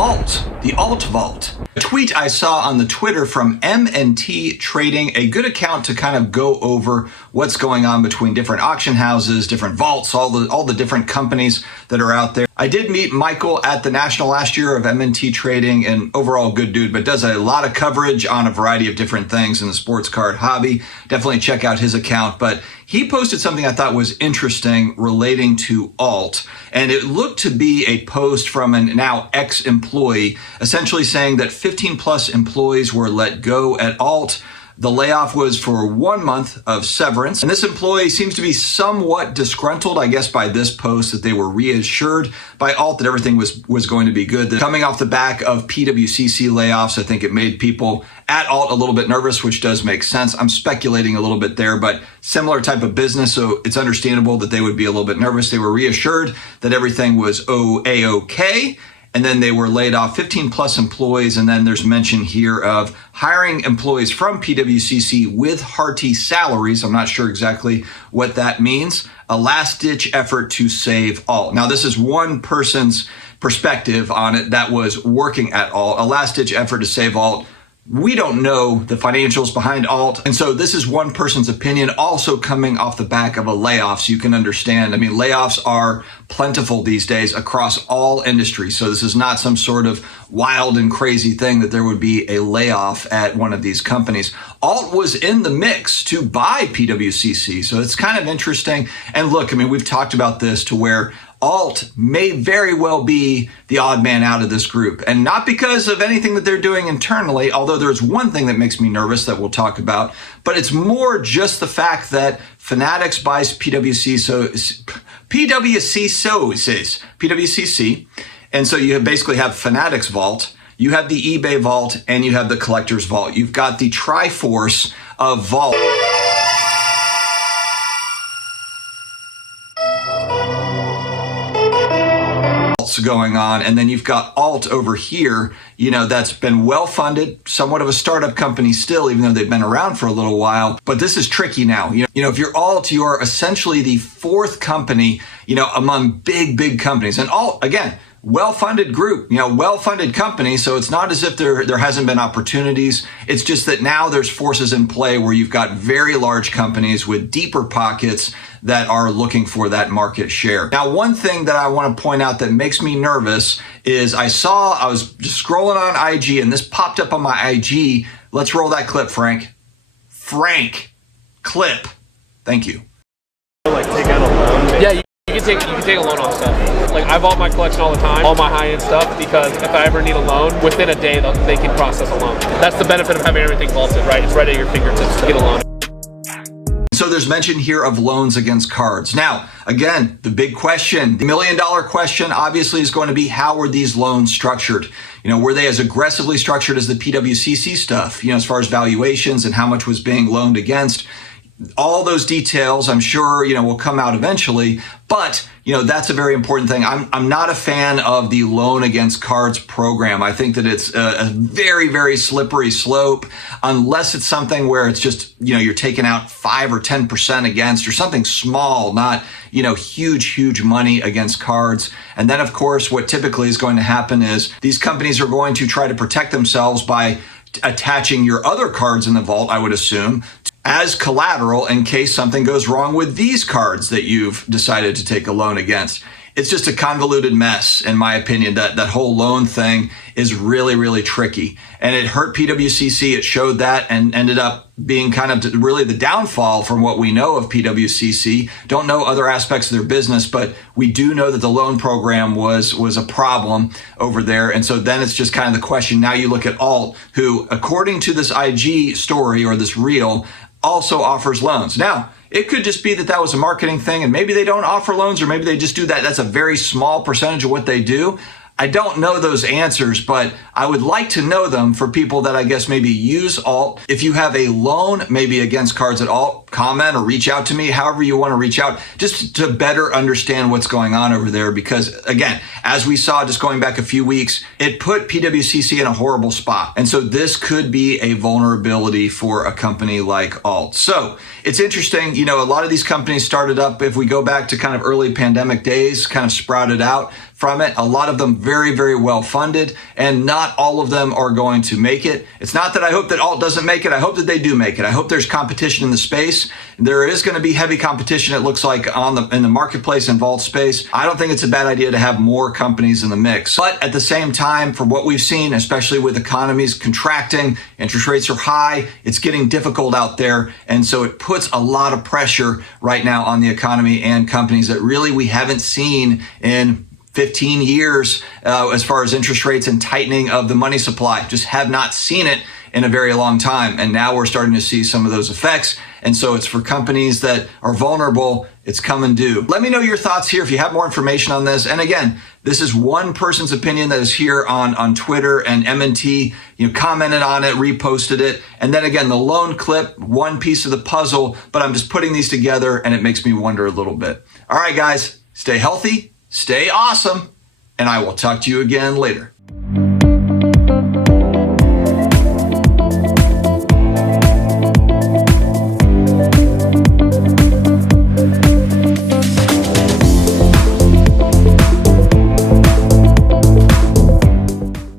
the alt vault. A tweet I saw on the Twitter from M&T Trading, a good account to kind of go over what's going on between different auction houses, different vaults, all the different companies that are out there. I did meet Michael at the National last year of M&T Trading, and overall good dude, but does a lot of coverage on a variety of different things in the sports card hobby. Definitely check out his account, but he posted something I thought was interesting relating to alt, and it looked to be a post from an now ex-employee, essentially saying that 15 plus employees were let go at alt. The layoff was for 1 month of severance, and this employee seems to be somewhat disgruntled, I guess, by this post, that they were reassured by alt that everything was going to be good. Coming off the back of PWCC layoffs, I think it made people at alt a little bit nervous, which does make sense. I'm speculating a little bit there, but similar type of business, so it's understandable that they would be a little bit nervous. They were reassured that everything was A-OK. And then they were laid off, 15 plus employees. And then there's mention here of hiring employees from PWCC with hearty salaries. I'm not sure exactly what that means. A last ditch effort to save alt. Now, this is one person's perspective on it that was working at alt. A last ditch effort to save alt. We don't know the financials behind alt. And so this is one person's opinion, also coming off the back of a layoff. So you can understand, I mean, layoffs are plentiful these days across all industries. So this is not some sort of wild and crazy thing that there would be a layoff at one of these companies. Alt was in the mix to buy PWCC. So it's kind of interesting. And look, I mean, we've talked about this to where alt may very well be the odd man out of this group, and not because of anything that they're doing internally, although there's one thing that makes me nervous that we'll talk about, but it's more just the fact that Fanatics buys PWCC, and so you basically have Fanatics Vault, you have the eBay Vault, and you have the Collector's Vault. You've got the Triforce of Vault. Going on, and then you've got alt over here, you know, that's been well funded, somewhat of a startup company still, even though they've been around for a little while. But this is tricky now. You know, if you're alt, you are essentially the fourth company, you know, among big companies. And alt, again, well-funded group, you know, well-funded company. So it's not as if there hasn't been opportunities. It's just that now there's forces in play where you've got very large companies with deeper pockets that are looking for that market share. Now, one thing that I want to point out that makes me nervous is I was just scrolling on IG and this popped up on my IG. Let's roll that clip, Frank. Clip. Thank you. Like take out a loan? Yeah, you can take a loan on stuff. Like I vault my collection all the time, all my high-end stuff, because if I ever need a loan, within a day they can process a loan. That's the benefit of having everything vaulted, right? It's right at your fingertips to get a loan. So there's mention here of loans against cards. Now, again, the big question, the $1 million question obviously is going to be, how were these loans structured? You know, were they as aggressively structured as the PWCC stuff, you know, as far as valuations and how much was being loaned against? All those details, I'm sure, you know, will come out eventually, but, you know, that's a very important thing. I'm not a fan of the loan against cards program. I think that it's a very slippery slope, unless it's something where it's just, you know, you're taking out 5 or 10% against, or something small, not, you know, huge money against cards. And then, of course, what typically is going to happen is these companies are going to try to protect themselves by attaching your other cards in the vault, I would assume, as collateral in case something goes wrong with these cards that you've decided to take a loan against. It's just a convoluted mess, in my opinion. That whole loan thing is really tricky. And it hurt PWCC. It showed that and ended up being kind of really the downfall from what we know of PWCC. Don't know other aspects of their business, but we do know that the loan program was a problem over there. And so then it's just kind of the question. Now you look at alt, who, according to this IG story or this reel, also offers loans. Now, it could just be that that was a marketing thing, and maybe they don't offer loans, or maybe they just do that. That's a very small percentage of what they do. I don't know those answers, but I would like to know them for people that I guess maybe use alt. If you have a loan maybe against cards at alt, comment or reach out to me, however you want to reach out, just to better understand what's going on over there. Because again, as we saw just going back a few weeks, it put PWCC in a horrible spot. And so this could be a vulnerability for a company like alt. So it's interesting, you know, a lot of these companies started up, if we go back to kind of early pandemic days, kind of sprouted out. from it. A lot of them very, very well funded, and not all of them are going to make it. It's not that I hope that alt doesn't make it. I hope that they do make it. I hope there's competition in the space. There is going to be heavy competition, it looks like, in the marketplace and vault space. I don't think it's a bad idea to have more companies in the mix. But at the same time, for what we've seen, especially with economies contracting, interest rates are high, it's getting difficult out there. And so it puts a lot of pressure right now on the economy and companies that really we haven't seen in 15 years as far as interest rates and tightening of the money supply. Just have not seen it in a very long time. And now we're starting to see some of those effects. And so it's for companies that are vulnerable, it's come and due. Let me know your thoughts here if you have more information on this. And again, this is one person's opinion that is here on Twitter, and M&T, commented on it, reposted it. And then again, the loan clip, one piece of the puzzle, but I'm just putting these together and it makes me wonder a little bit. All right, guys, stay healthy, stay awesome, and I will talk to you again later.